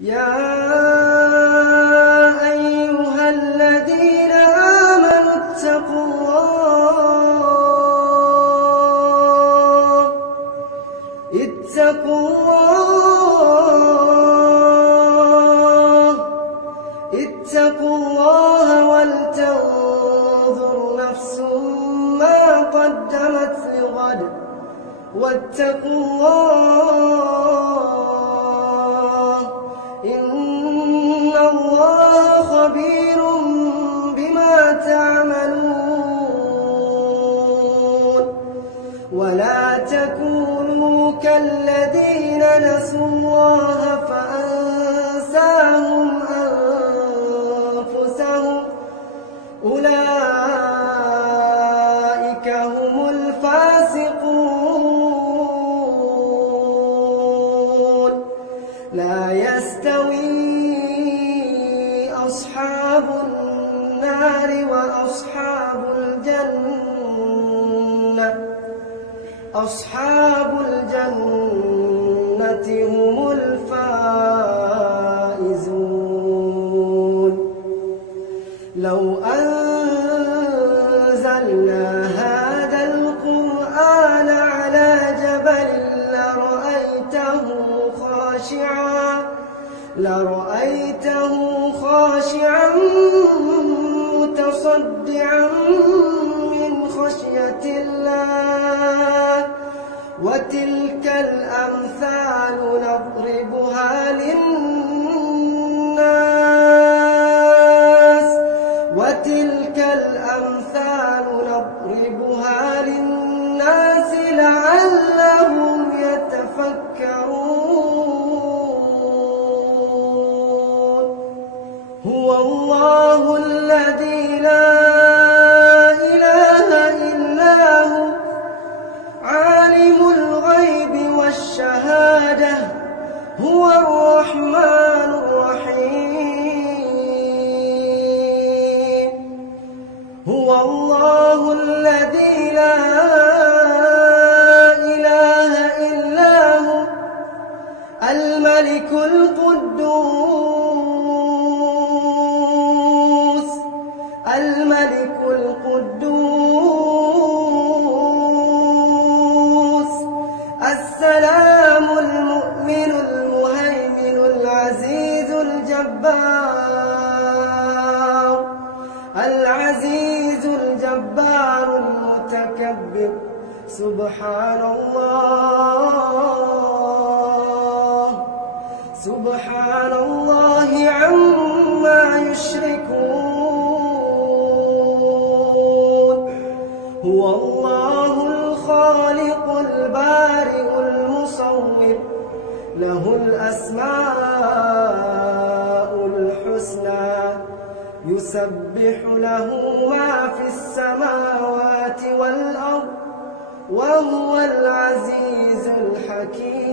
يا أيها الذين آمنوا اتقوا الله ولتنظر نفس ما قدمت لغد واتقوا الله إن الله خبير بما تعملون ولا تكونوا كالذين نسوا الله فأنساهم أنفسهم أولئك هم الفاسقون لا يستوي أصحاب النار وأصحاب الجنة أصحاب الجنة هم الفائزون لو أنزلنا هذا القرآن على جبل لرأيته خاشعا متصدعا من خشية الله وتلك الأمثال نضربها للناس لعلهم يتفكرون هو الله الذي لا إله إلا هو عالم الغيب والشهادة هو الرحمن الرحيم هو الله الذي لا إله إلا هو الملك القدوس السلام المؤمن المهيمن العزيز الجبار المتكبر سبحان الله عما يشركون هو الله الخالق البارئ المصور له الأسماء الحسنى يسبح له ما في السماوات والأرض وهو العزيز الحكيم